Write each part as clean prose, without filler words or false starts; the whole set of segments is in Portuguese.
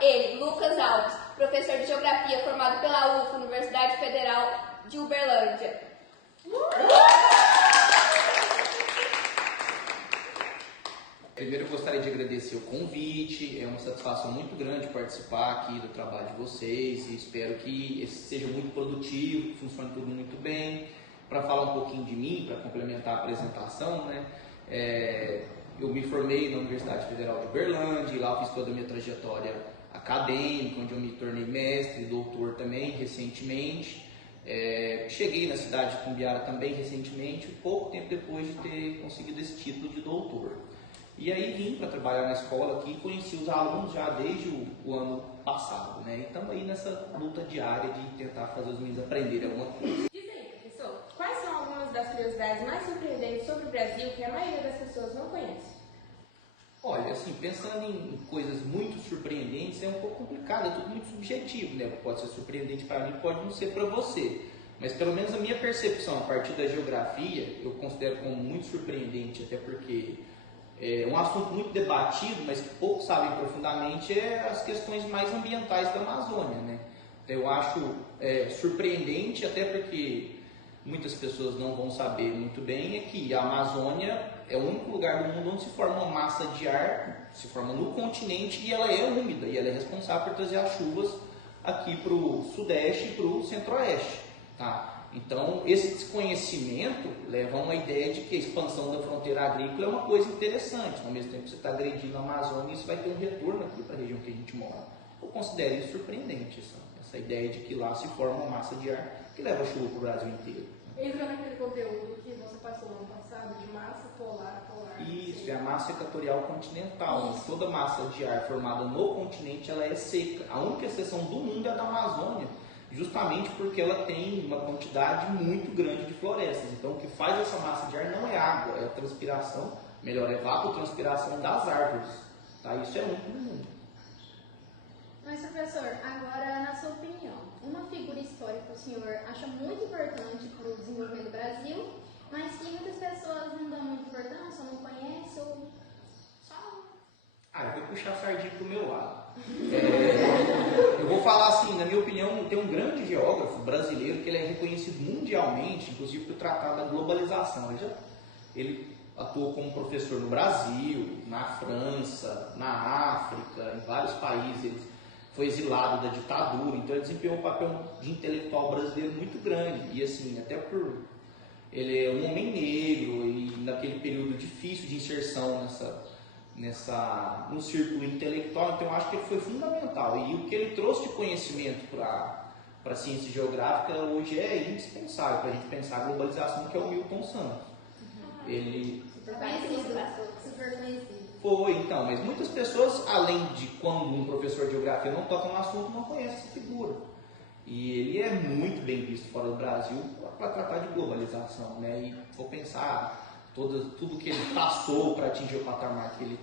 ele, Lucas Alves, professor de Geografia formado pela UFA, Universidade Federal de Uberlândia. Primeiro eu gostaria de agradecer o convite, é uma satisfação muito grande participar aqui do trabalho de vocês e espero que esse seja muito produtivo, que funcione tudo muito bem. Para falar um pouquinho de mim, para complementar a apresentação, né? Eu me formei na Universidade Federal de Uberlândia e lá eu fiz toda a minha trajetória acadêmica, onde eu me tornei mestre e doutor também recentemente. Cheguei na cidade de Tumbiara também recentemente, pouco tempo depois de ter conseguido esse título de doutor. E aí vim para trabalhar na escola aqui e conheci os alunos já desde o ano passado, né? E estamos aí nessa luta diária de tentar fazer os meninos aprenderem alguma coisa. Diz aí, professor, quais são algumas das curiosidades mais surpreendentes sobre o Brasil que a maioria das pessoas não conhece? Olha, assim, pensando em coisas muito surpreendentes é um pouco complicado, é tudo muito subjetivo, né? Pode ser surpreendente para mim, pode não ser para você. Mas pelo menos a minha percepção a partir da geografia, eu considero como muito surpreendente, até porque é um assunto muito debatido, mas que poucos sabem profundamente, é as questões mais ambientais da Amazônia, né? Então, eu acho surpreendente, até porque muitas pessoas não vão saber muito bem, é que a Amazônia é o único lugar do mundo onde se forma uma massa de ar, se forma no continente e ela é úmida, e ela é responsável por trazer as chuvas aqui para o sudeste e para o centro-oeste, tá? Então, esse desconhecimento leva a uma ideia de que a expansão da fronteira agrícola é uma coisa interessante. Ao mesmo tempo que você está agredindo a Amazônia, isso vai ter um retorno aqui para a região que a gente mora. Eu considero isso surpreendente, essa ideia de que lá se forma uma massa de ar que leva chuva para o Brasil inteiro. Entra naquele conteúdo que você passou no ano passado, de massa polar. Isso, é a massa equatorial continental. Toda massa de ar formada no continente ela é seca. A única exceção do mundo é a da Amazônia, justamente porque ela tem uma quantidade muito grande de florestas. Então, o que faz essa massa de ar não é água, é a transpiração, melhor, é evapotranspiração das árvores. Tá? Isso é único no mundo. Mas, professor, agora, na sua opinião, uma figura histórica que o senhor acha muito importante para o desenvolvimento do Brasil, mas que muitas pessoas não dão muita importância, ou não conhecem, ou só... Eu vou puxar a sardinha pro meu lado. Eu vou falar assim, na minha opinião, tem um grande geógrafo brasileiro que ele é reconhecido mundialmente, inclusive por tratar da globalização. Ele atuou como professor no Brasil, na França, na África, em vários países. Ele foi exilado da ditadura, então ele desempenhou um papel de intelectual brasileiro muito grande. E assim, até por ele é um homem negro e naquele período difícil de inserção no círculo intelectual, então eu acho que ele foi fundamental. E o que ele trouxe de conhecimento para a ciência geográfica hoje é indispensável para a gente pensar a globalização, que é o Milton Santos. Ele Super conhecido. foi, então, mas muitas pessoas, além de quando um professor de geografia não toca no assunto, não conhece essa figura. E ele é muito bem visto fora do Brasil para tratar de globalização, né? E vou pensar tudo que ele passou para atingir o patamar que ele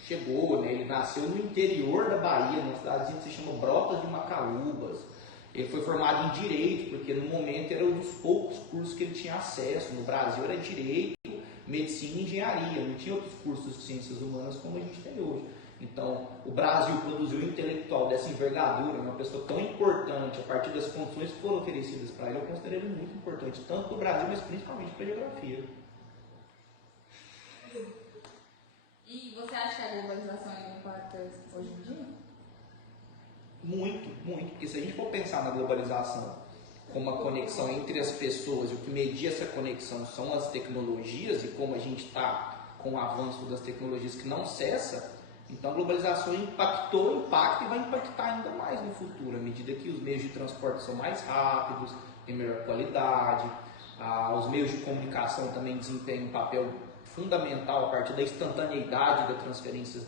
chegou, né? Ele nasceu no interior da Bahia, numa cidadezinha que se chama Brotas de Macaúbas. Ele foi formado em Direito, porque no momento era um dos poucos cursos que ele tinha acesso. No Brasil era Direito, Medicina e Engenharia, não tinha outros cursos de Ciências Humanas como a gente tem hoje. Então, o Brasil produziu um intelectual dessa envergadura, uma pessoa tão importante, a partir das condições que foram oferecidas para ele, eu considero ele muito importante, tanto para o Brasil, mas principalmente para a geografia. E você acha que a globalização impacta hoje em dia? Muito, muito, porque se a gente for pensar na globalização como uma conexão entre as pessoas, e o que media essa conexão são as tecnologias, e como a gente está com o avanço das tecnologias que não cessa, então a globalização impacta e vai impactar ainda mais no futuro, à medida que os meios de transporte são mais rápidos, têm melhor qualidade, os meios de comunicação também desempenham um papel fundamental a partir da instantaneidade da transferência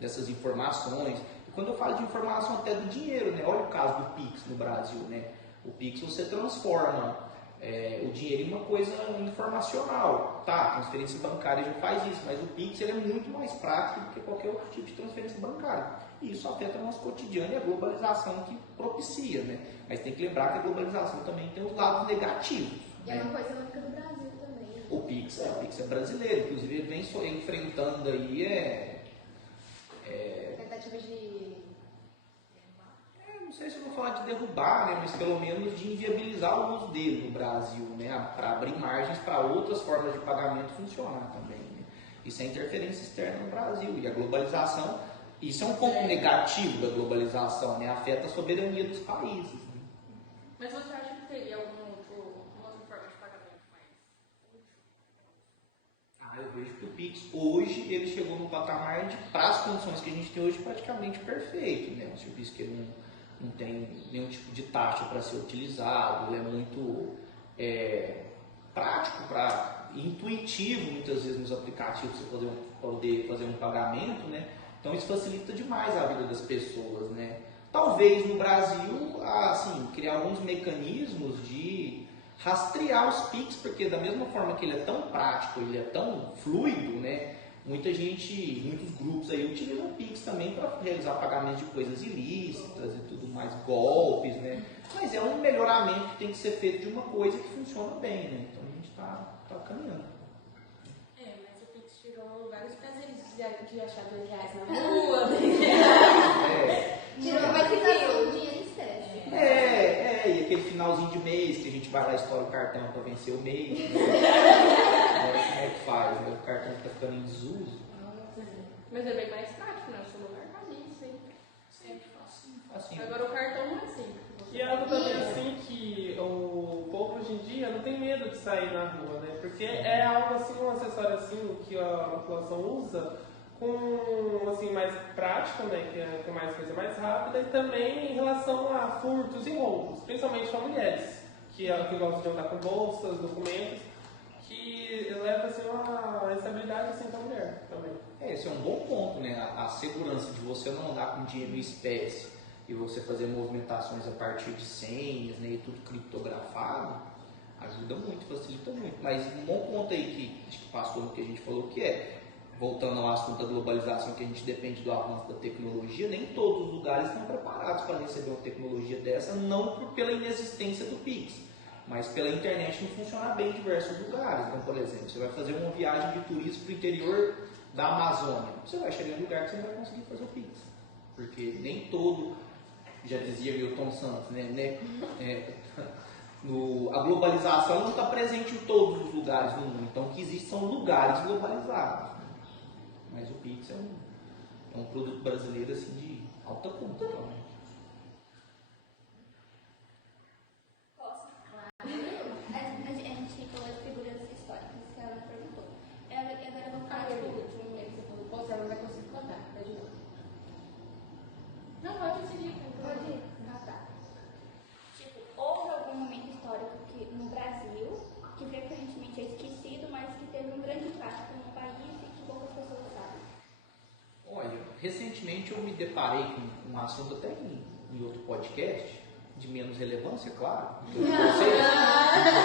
dessas informações. E quando eu falo de informação até do dinheiro, né? Olha o caso do Pix no Brasil, né? O Pix você transforma o dinheiro em uma coisa informacional. Tá, a transferência bancária já faz isso, mas o Pix ele é muito mais prático do que qualquer outro tipo de transferência bancária. E isso afeta o nosso cotidiano e a globalização que propicia, né? Mas tem que lembrar que a globalização também tem os lados negativos. E é uma coisa única do Brasil também. O Pix é brasileiro, inclusive ele vem enfrentando aí tentativa de de derrubar, né, mas pelo menos de inviabilizar o uso dele no Brasil, né, para abrir margens para outras formas de pagamento funcionar também. Né. Isso é interferência externa no Brasil. E a globalização, isso é um ponto negativo da globalização, né, afeta a soberania dos países. Né. Mas você acha que teria alguma outra forma de pagamento mais? Eu vejo que o Pix hoje ele chegou no patamar de, para as condições que a gente tem hoje, praticamente perfeito, né? Um serviço que ele não tem nenhum tipo de taxa para ser utilizado, ele é muito prático, intuitivo muitas vezes nos aplicativos você poder fazer um pagamento, né? Então isso facilita demais a vida das pessoas, né? Talvez no Brasil, assim, criar alguns mecanismos de rastrear os Pix, porque da mesma forma que ele é tão prático, ele é tão fluido, né? Muitos grupos aí utilizam o Pix também para realizar pagamento de coisas ilícitas e tudo mais, golpes, né? Mas é um melhoramento que tem que ser feito de uma coisa que funciona bem, né? Então a gente está caminhando. Mas o Pix tirou vários prazeres de achar R$2 na rua, Tirou mais dinheiro em espécie. E aquele finalzinho de mês que a gente vai lá e estoura o cartão para vencer o mês. Né? Como é que faz? Né? O cartão está ficando em desuso. Mas é bem mais prático, né? O celular tá ali, sempre Assim. Agora o cartão não é assim. E é algo também assim que o povo hoje em dia não tem medo de sair na rua, né? Porque é algo assim, um acessório assim que a população usa com assim mais prático, né? Que é mais coisa mais rápida e também em relação a furtos e roubos, principalmente para mulheres que gostam de andar com bolsas, documentos, que leva assim uma estabilidade assim para a mulher também. Esse é um bom ponto, né? A segurança de você não andar com dinheiro em espécie e você fazer movimentações a partir de senhas, né, e tudo criptografado, ajuda muito, facilita muito. Mas um bom ponto aí que passou no que a gente falou, que é, voltando ao assunto da globalização, que a gente depende do avanço da tecnologia, nem todos os lugares estão preparados para receber uma tecnologia dessa, não pela inexistência do Pix, mas pela internet não funcionar bem em diversos lugares. Então, por exemplo, você vai fazer uma viagem de turismo para o interior da Amazônia, você vai chegar em um lugar que você não vai conseguir fazer o Pix, porque nem todo, já dizia Milton Santos, né? A globalização não está presente em todos os lugares do mundo, então o que existe são lugares globalizados, né? Mas o Pix é um produto brasileiro assim, de alta conta também. Posso? A gente falou de figuras históricas que ela perguntou. Agora eu vou falar de último. Você não vai conseguir contar, vai de novo. Não, pode seguir. Pode ir? Tá. Tipo, houve algum momento histórico no Brasil que frequentemente é esquecido, mas que teve um grande impacto no país e que poucas pessoas sabem? Olha, recentemente eu me deparei com um assunto até em outro podcast, de menos relevância, claro,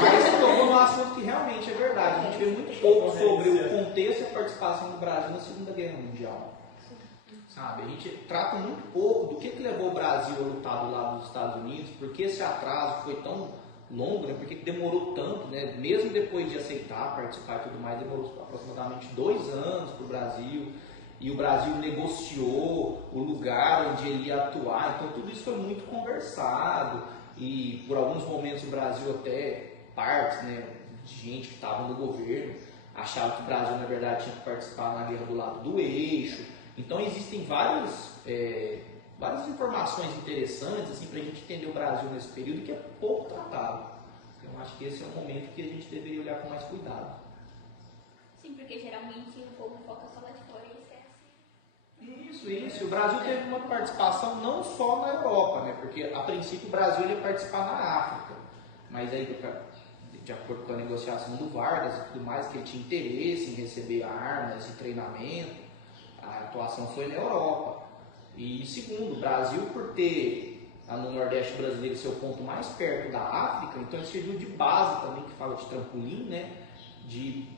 mas tocou num assunto que realmente é verdade. A gente vê muito pouco sobre o contexto e a participação do Brasil na Segunda Guerra Mundial. Sabe? A gente trata muito pouco do que levou o Brasil a lutar do lado dos Estados Unidos, por que esse atraso foi tão longo, né? Por que demorou tanto, né? Mesmo depois de aceitar, participar e tudo mais, demorou aproximadamente 2 anos para o Brasil, e o Brasil negociou o lugar onde ele ia atuar, então tudo isso foi muito conversado, e por alguns momentos o Brasil até partes, né, de gente que estava no governo achava que o Brasil na verdade tinha que participar na guerra do lado do eixo. Então existem várias informações interessantes assim, para a gente entender o Brasil nesse período que é pouco tratado. Então acho que esse é um momento que a gente deveria olhar com mais cuidado. Sim, porque geralmente o povo foca só lá de fora e esquece. Isso. O Brasil teve uma participação não só na Europa, né? Porque a princípio o Brasil ia participar na África, mas aí de acordo com a negociação do Vargas e tudo mais, que ele tinha interesse em receber armas e treinamento, a atuação foi na Europa. E segundo, o Brasil, por ter no Nordeste brasileiro seu ponto mais perto da África, então ele serviu de base também, que fala de trampolim, né?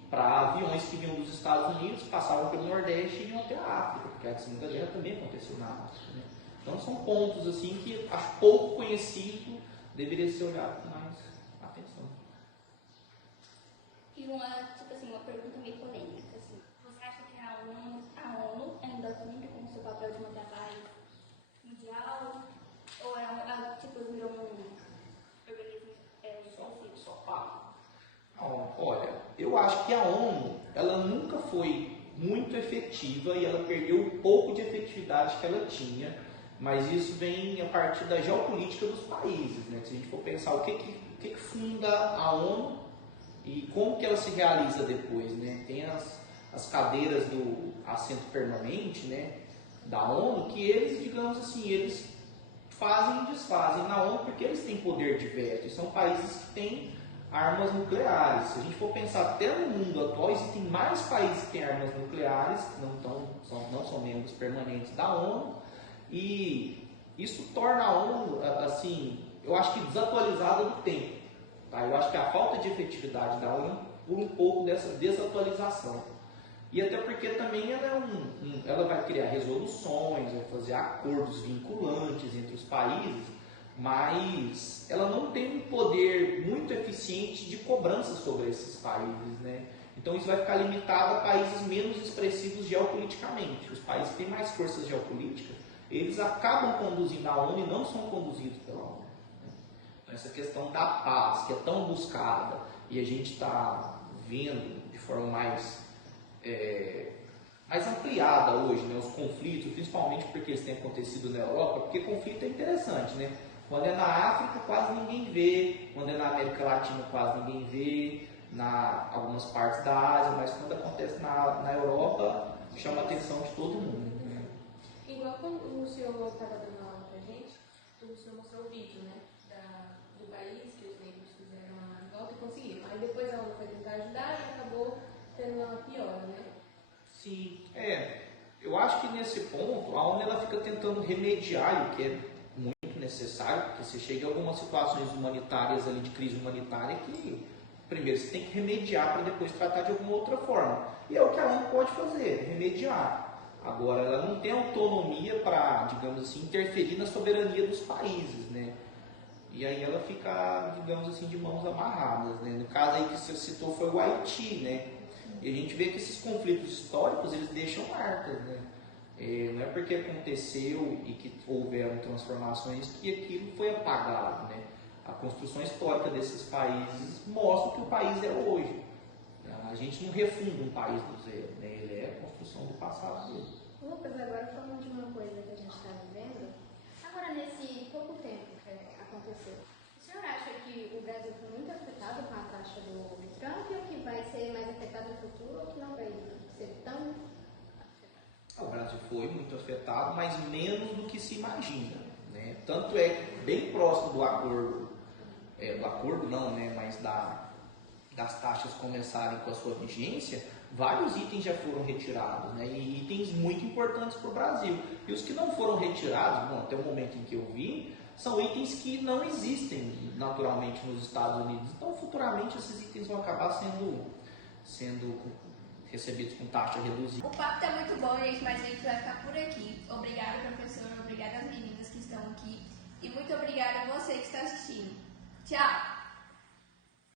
Para aviões que vinham dos Estados Unidos, passavam pelo Nordeste e iam até a África, porque a Segunda Guerra também aconteceu na África. Né? Então são pontos assim que acho pouco conhecido, deveria ser olhado com mais atenção. E uma pergunta meio polêmica, assim. Você acha que a ONU ainda cumpre com o seu papel de uma paz mundial? Ou Eu acho que a ONU, ela nunca foi muito efetiva e ela perdeu um pouco de efetividade que ela tinha, mas isso vem a partir da geopolítica dos países, né? Se a gente for pensar o que funda a ONU e como que ela se realiza depois, né? Tem as cadeiras do assento permanente, né, da ONU, que eles, digamos assim, eles fazem e desfazem na ONU porque eles têm poder de veto, e são países que têm armas nucleares. Se a gente for pensar até no mundo atual, existem mais países que têm armas nucleares, que não são membros permanentes da ONU, e isso torna a ONU, assim, eu acho que desatualizada do tempo. Tá? Eu acho que a falta de efetividade da ONU por um pouco dessa desatualização. E até porque também ela vai criar resoluções, vai fazer acordos vinculantes entre os países, mas ela não tem um poder muito eficiente de cobrança sobre esses países, né? Então isso vai ficar limitado a países menos expressivos geopoliticamente. Os países que têm mais força geopolítica, eles acabam conduzindo a ONU e não são conduzidos pela ONU. Então essa questão da paz, que é tão buscada, e a gente está vendo de forma mais ampliada hoje, né, os conflitos, principalmente porque eles têm acontecido na Europa, porque conflito é interessante, né? Quando é na África quase ninguém vê, quando é na América Latina quase ninguém vê, algumas partes da Ásia, mas quando acontece na Europa chama a atenção de todo mundo. Né? Igual quando o senhor estava dando aula pra gente, o senhor mostrou o vídeo, né, do país que os negros fizeram a revolta e conseguiram. Aí depois a ONU foi tentar ajudar e acabou tendo uma piora, né? Sim, eu acho que nesse ponto a ONU ela fica tentando remediar, o que é muito necessário, porque você chega em algumas situações humanitárias ali, de crise humanitária, que primeiro você tem que remediar para depois tratar de alguma outra forma. E é o que a ONU pode fazer, remediar. Agora, ela não tem autonomia para, digamos assim, interferir na soberania dos países, né? E aí ela fica, digamos assim, de mãos amarradas, né? No caso aí que você citou foi o Haiti, né? E a gente vê que esses conflitos históricos, eles deixam marcas, né? Não é porque aconteceu e que houveram transformações que aquilo foi apagado, né? A construção histórica desses países mostra o que o país é hoje. A gente não refunda um país do zero, né? Ele é a construção do passado dele. Lucas, agora falando de uma coisa que a gente está vivendo, agora nesse pouco tempo que aconteceu, o senhor acha que o Brasil foi muito afetado com a taxa do Trump, ou que vai ser mais afetado no futuro, ou que não vai ser tão afetado? O Brasil foi muito afetado, mas menos do que se imagina, né? Tanto é que bem próximo do acordo não, né? Mas das taxas começarem com a sua vigência, vários itens já foram retirados, né? E itens muito importantes para o Brasil. E os que não foram retirados, bom, até o momento em que eu vi, são itens que não existem naturalmente nos Estados Unidos. Então, futuramente, esses itens vão acabar sendo recebidos com taxa reduzida. O papo está muito bom, gente, mas a gente vai ficar por aqui. Obrigada, professor, obrigada às meninas que estão aqui e muito obrigada a você que está assistindo. Tchau!